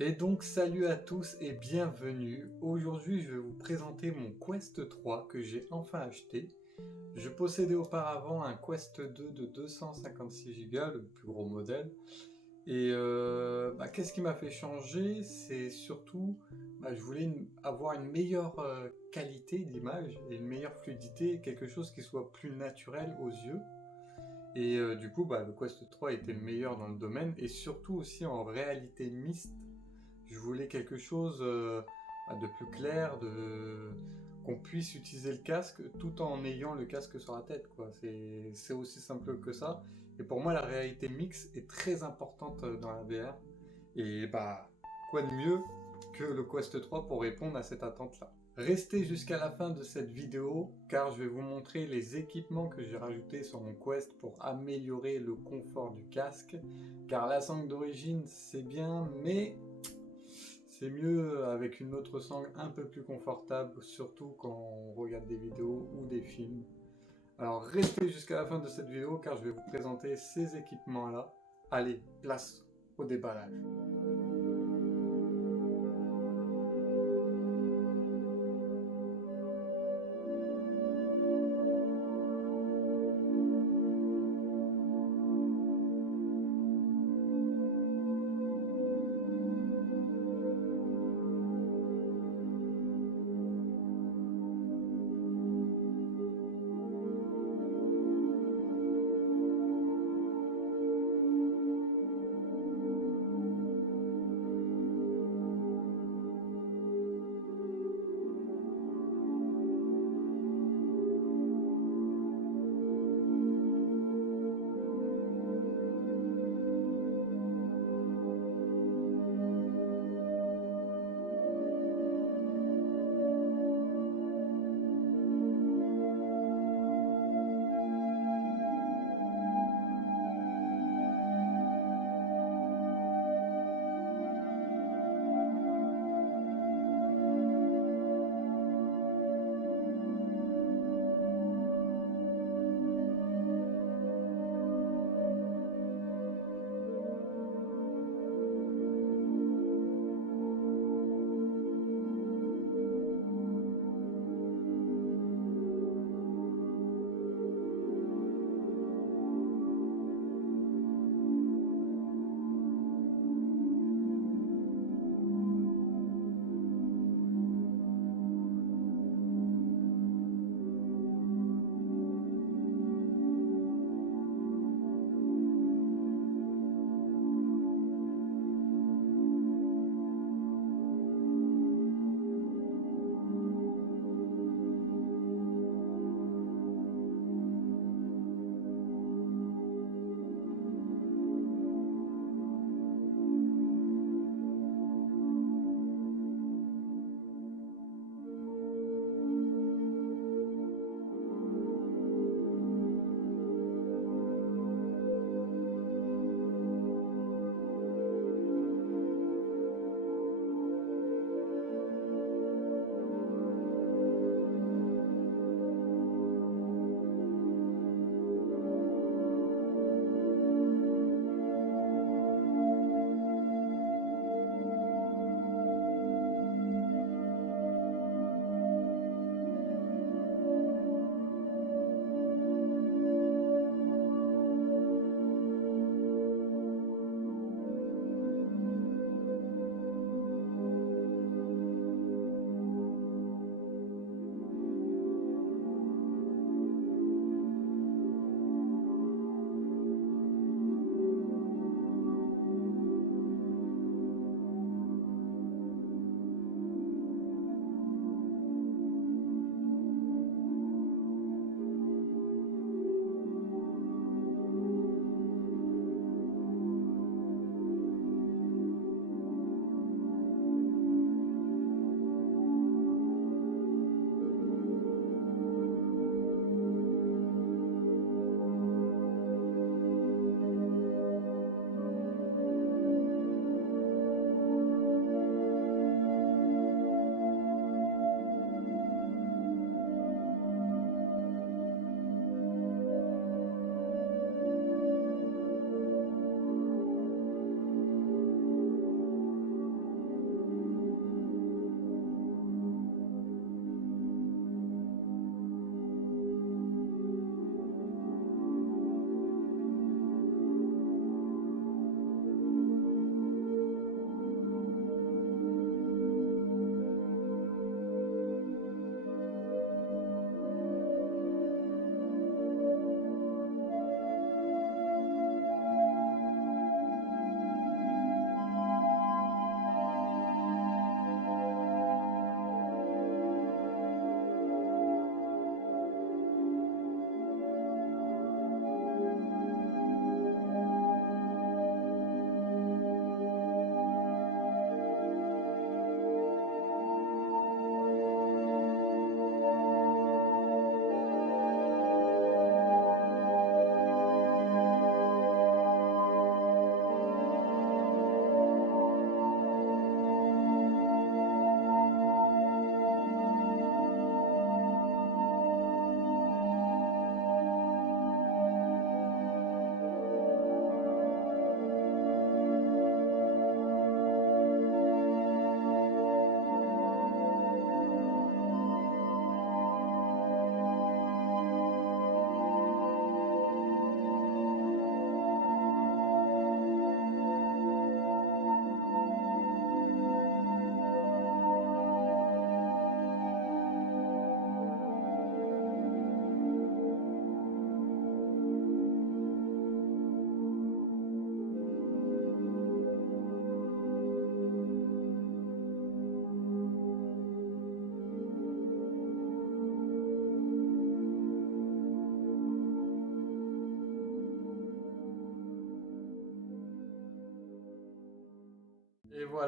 Et donc salut à tous et bienvenue. Aujourd'hui je vais vous présenter mon Quest 3 que j'ai enfin acheté. Je possédais auparavant un Quest 2 de 256 Go, le plus gros modèle. Et qu'est-ce qui m'a fait changer? C'est surtout, je voulais avoir une meilleure qualité d'image et une meilleure fluidité, quelque chose qui soit plus naturel aux yeux. Et du coup, le Quest 3 était le meilleur dans le domaine et surtout aussi en réalité mixte. Je voulais quelque chose de plus clair, qu'on puisse utiliser le casque tout en ayant le casque sur la tête, quoi. C'est aussi simple que ça. Et pour moi, la réalité mixte est très importante dans la VR. Et quoi de mieux que le Quest 3 pour répondre à cette attente-là. Restez jusqu'à la fin de cette vidéo car je vais vous montrer les équipements que j'ai rajoutés sur mon Quest pour améliorer le confort du casque. Car la sangle d'origine c'est bien, mais c'est mieux avec une autre sangle un peu plus confortable, surtout quand on regarde des vidéos ou des films. Alors restez jusqu'à la fin de cette vidéo car je vais vous présenter ces équipements-là. Allez, place au déballage.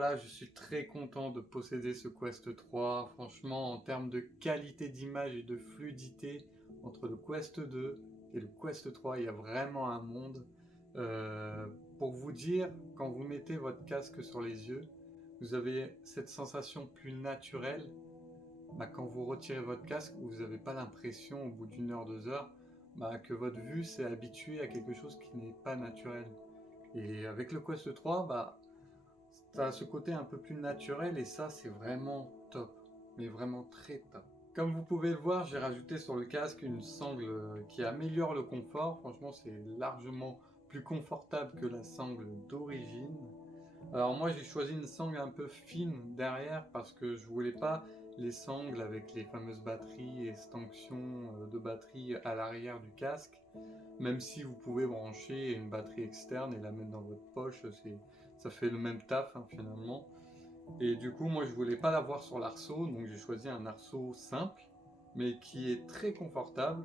voilà, je suis très content de posséder ce Quest 3. Franchement, en termes de qualité d'image et de fluidité, entre le Quest 2 et le Quest 3, il y a vraiment un monde. Euh, pour vous dire, quand vous mettez votre casque sur les yeux, vous avez cette sensation plus naturelle. Quand vous retirez votre casque, vous n'avez pas l'impression, au bout d'une heure, 2 heures, que votre vue s'est habituée à quelque chose qui n'est pas naturel. Et avec le Quest 3, ça a ce côté un peu plus naturel et ça, c'est vraiment top. Mais vraiment très top. Comme vous pouvez le voir, j'ai rajouté sur le casque une sangle qui améliore le confort. Franchement, c'est largement plus confortable que la sangle d'origine. Alors moi, j'ai choisi une sangle un peu fine derrière parce que je voulais pas les sangles avec les fameuses batteries et extensions de batterie à l'arrière du casque. Même si vous pouvez brancher une batterie externe et la mettre dans votre poche, ça fait le même taf finalement. Et du coup, moi je voulais pas l'avoir sur l'arceau, donc j'ai choisi un arceau simple, mais qui est très confortable.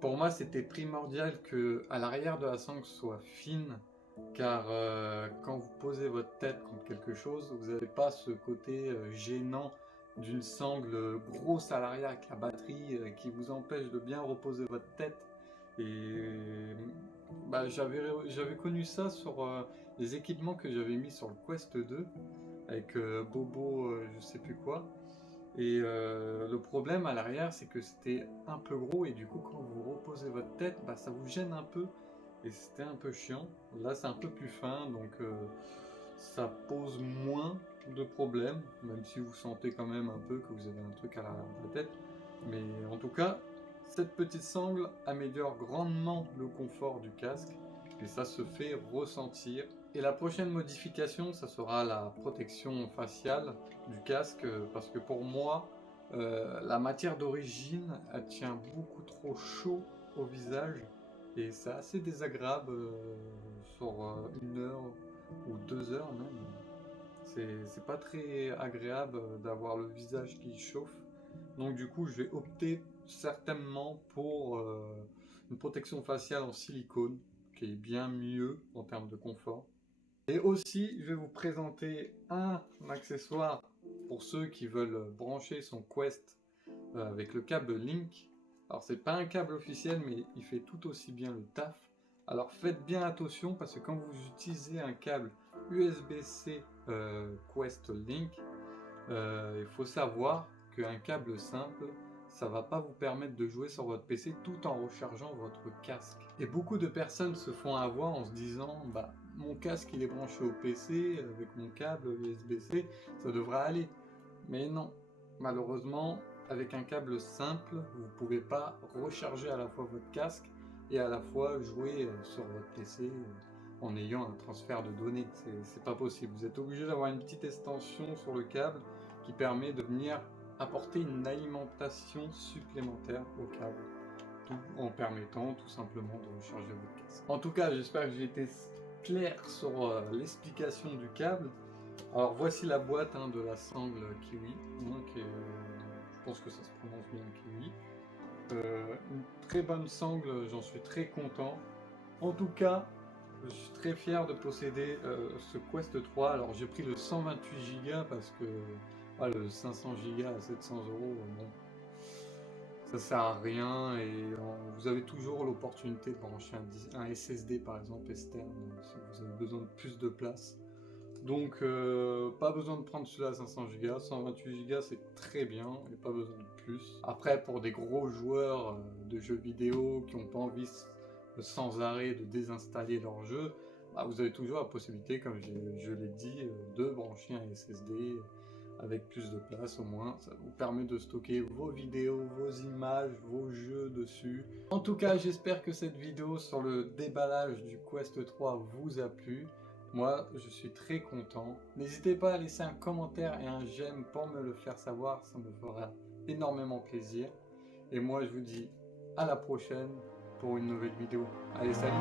Pour moi, c'était primordial que à l'arrière de la sangle soit fine, car quand vous posez votre tête contre quelque chose, vous n'avez pas ce côté gênant d'une sangle grosse à l'arrière avec la batterie qui vous empêche de bien reposer votre tête. Et j'avais connu ça sur les équipements que j'avais mis sur le Quest 2 avec Bobo, je sais plus quoi. Et le problème à l'arrière, c'est que c'était un peu gros et du coup, quand vous reposez votre tête, ça vous gêne un peu et c'était un peu chiant. Là, c'est un peu plus fin, donc ça pose moins de problèmes, même si vous sentez quand même un peu que vous avez un truc à l'arrière de la tête. Mais en tout cas, cette petite sangle améliore grandement le confort du casque et ça se fait ressentir. Et la prochaine modification, ça sera la protection faciale du casque parce que pour moi, la matière d'origine, elle tient beaucoup trop chaud au visage et c'est assez désagréable sur 1 heure ou 2 heures même. C'est pas très agréable d'avoir le visage qui chauffe. Donc du coup, je vais opter certainement pour une protection faciale en silicone, qui est bien mieux en termes de confort. Et aussi, je vais vous présenter un accessoire pour ceux qui veulent brancher son Quest avec le câble Link. Alors c'est pas un câble officiel, mais il fait tout aussi bien le taf. Alors faites bien attention parce que quand vous utilisez un câble USB-C Quest Link, il faut savoir qu'un câble simple, ça va pas vous permettre de jouer sur votre PC tout en rechargeant votre casque. Et beaucoup de personnes se font avoir en se disant mon casque il est branché au PC avec mon câble USB-C, ça devrait aller. Mais non, malheureusement, avec un câble simple, vous ne pouvez pas recharger à la fois votre casque et à la fois jouer sur votre PC en ayant un transfert de données. C'est pas possible. Vous êtes obligé d'avoir une petite extension sur le câble qui permet de venir apporter une alimentation supplémentaire au câble, tout en permettant tout simplement de recharger votre casque. En tout cas, j'espère que j'ai été clair sur l'explication du câble. Alors voici la boîte de la sangle Kiwi, je pense que ça se prononce bien Kiwi. Une très bonne sangle, j'en suis très content. En tout cas, je suis très fier de posséder ce Quest 3. Alors j'ai pris le 128 Go parce que le 500 Go à 700 euros, bon, ça sert à rien et vous avez toujours l'opportunité de brancher un SSD par exemple externe si vous avez besoin de plus de place. Donc pas besoin de prendre celui-là à 500 Go, 128 Go c'est très bien et pas besoin de plus. Après pour des gros joueurs de jeux vidéo qui n'ont pas envie sans arrêt de désinstaller leur jeu, vous avez toujours la possibilité, comme je l'ai dit, de brancher un SSD avec plus de place au moins. Ça vous permet de stocker vos vidéos, vos images, vos jeux dessus. En tout cas, j'espère que cette vidéo sur le déballage du Quest 3 vous a plu. Moi, je suis très content. N'hésitez pas à laisser un commentaire et un j'aime pour me le faire savoir, ça me fera énormément plaisir. Et moi, je vous dis à la prochaine pour une nouvelle vidéo. Allez, salut!